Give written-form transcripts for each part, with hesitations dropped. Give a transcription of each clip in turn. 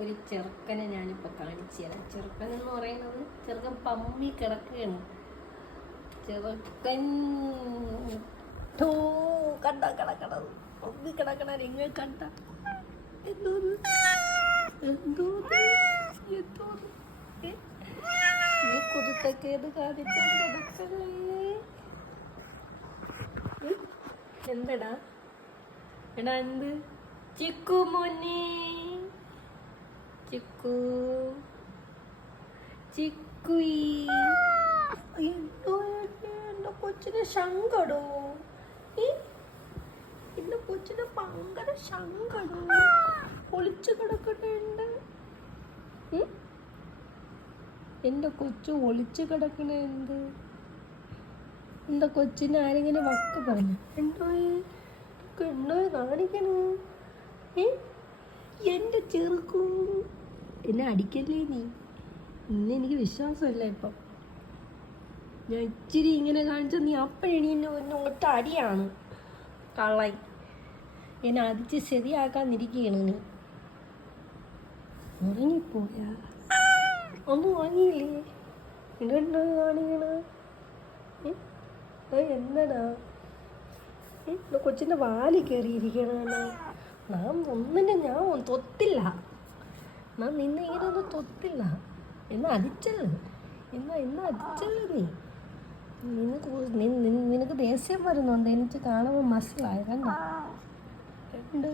ഒരു ചെറുക്കനെ ഞാനിപ്പോൾ കാണിച്ചു തരാം. ചെറുക്കൻ എന്ന് പറയുന്നത് ചെറുക്കൻ പമ്മി കിടക്കുകയാണ്. ചെറുക്കൻ കണ്ട കിടക്കണത് പമ്മി കിടക്കണ നിങ്ങൾ കണ്ട എന്തോന്ന് എന്തോന്ന് എന്തോന്ന് നീ കുതുത്തൊക്കെ കാണിച്ചു എന്തടാ എടാ എന്ത് ചിക്കു മോനെ ചിക്കു ചിക്കുയി എന്റെ കൊച്ചിന് ശങ്കടോ എന്റെ കൊച്ചിന് ഭയങ്കര ശങ്കടോ ഒളിച്ചു കിടക്കണുണ്ട്. എന്റെ കൊച്ചു ഒളിച്ചു കിടക്കണുണ്ട്. എന്റെ കൊച്ചിന് ആരെങ്കിലും വക്ക് പറഞ്ഞു എന്തോ എന്തോ കാണിക്കണു. എൻ്റെ ചെറുക്കൂ എന്നെ അടിക്കല്ലേ നീ. ഇന്ന് എനിക്ക് വിശ്വാസമല്ല. ഇപ്പം ഞാൻ ഇച്ചിരി ഇങ്ങനെ കാണിച്ചാൽ നീ അപ്പോഴെണി എന്നെ ഒറ്റ അടിയാണ്. കള്ളായി എന്നെ അടിച്ച് ശരിയാക്കാന്നിരിക്കുകയാണ് നീ. ഉറങ്ങിപ്പോയാ ഒന്നും വാങ്ങിയില്ലേ? ഇതെന്താ കാണിക്കണ? എന്താടാ കൊച്ചിൻ്റെ വാലി കയറിയിരിക്കണ. ഞാൻ ഒന്നിനെ ഞാൻ തൊത്തില്ല. ഞാൻ നിന്നെ ഇങ്ങനെ ഒന്നും തൊത്തില്ല. എന്നാ അടിച്ചത് എന്നാ അടിച്ചത് നീ നിനക്ക് ദേഷ്യം വരുന്നുണ്ട്. എനിക്ക് കാണുമ്പോൾ മനസ്സിലായ കണ്ട രണ്ട്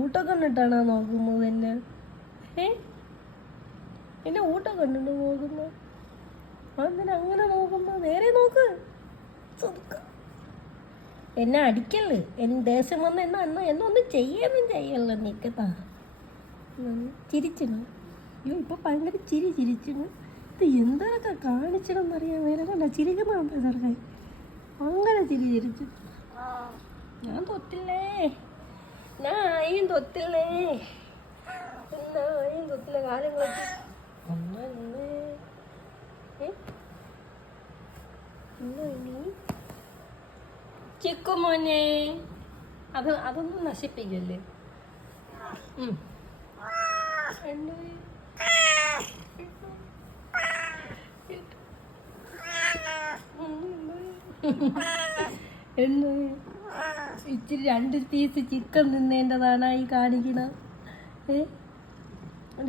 ഊട്ടം കണ്ടിട്ടാണോ നോക്കുന്നത് എന്നെ? എന്നെ ഊട്ടം കണ്ടിട്ട് നോക്കുന്നു. അതെന്തിനാ അങ്ങനെ നോക്കുന്നു? നേരെ നോക്ക്. എന്നെ അടിക്കല്. എന്നെ ദേഷ്യം വന്ന് എന്നൊന്നും ചെയ്യല്ല. നിൽക്കത്താ ചിരിച്ചിനു. അയ്യോ ഇപ്പൊ ഭയങ്കര ചിരിച്ചിനു. ഇത് എന്തൊക്കെ കാണിച്ചിടെന്നറിയാൻ വേറെ കണ്ട ചിരിക്കുന്നുണ്ട് ചെറുക്കൻ. അങ്ങനെ ചിരിച്ചു. ഞാൻ തൊത്തില്ലേ. ഞായും തൊത്തില്ലേ. കാലങ്ങളൊക്കെ ചിക്കു മോനെ അതൊന്നും നശിപ്പിക്കല്ലേ. എന്തോ ഇച്ചിരി 2 പീസ് ചിക്കൻ തിന്നേണ്ടതാണ് ഈ കാണിക്കണ.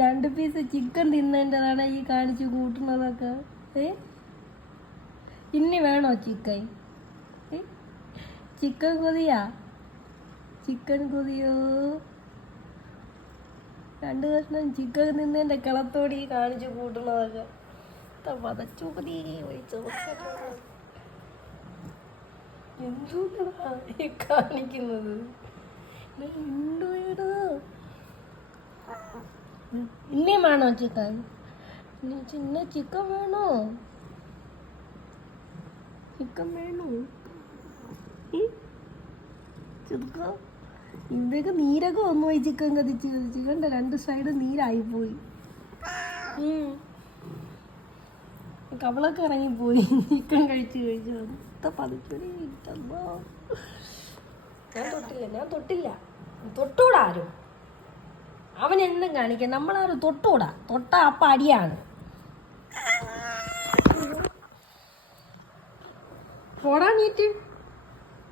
2 പീസ് ചിക്കൻ തിന്നേണ്ടതാണ് ഈ കാണിച്ച് കൂട്ടുന്നതൊക്കെ. ഇനി വേണോ ചിക്കൻ? ചിക്കൻ കൊതിയോ? 2 കഷ്ണം ചിക്കൻ നിന്നേൻ്റെ കിളത്തോടി കാണിച്ച് കൂട്ടുന്നതൊക്കെ പതച്ചുപതി എന്തുകൊണ്ടാ ഈ കാണിക്കുന്നത്? ഇന്നേം വേണോ ചിക്കൻ? ചിന്ന ചിക്കൻ വേണോ? ഇതൊക്കെ നീരൊക്കെ വന്നു പോയി. ചിക്കൻ കതിച്ച് കണ്ട 2 സൈഡ് നീരായിപ്പോയി. കവളൊക്കെ ഇറങ്ങിപ്പോയി ചിക്കൻ കഴിച്ചു. പതിച്ചൊരു ഞാൻ തൊട്ടില്ല. തൊട്ടൂടാ ആരും. അവൻ എന്തും കാണിക്കാം. നമ്മളാരും തൊട്ടൂടാ. തൊട്ട അപ്പം അടിയാണ്. പോടാ നീറ്റ്.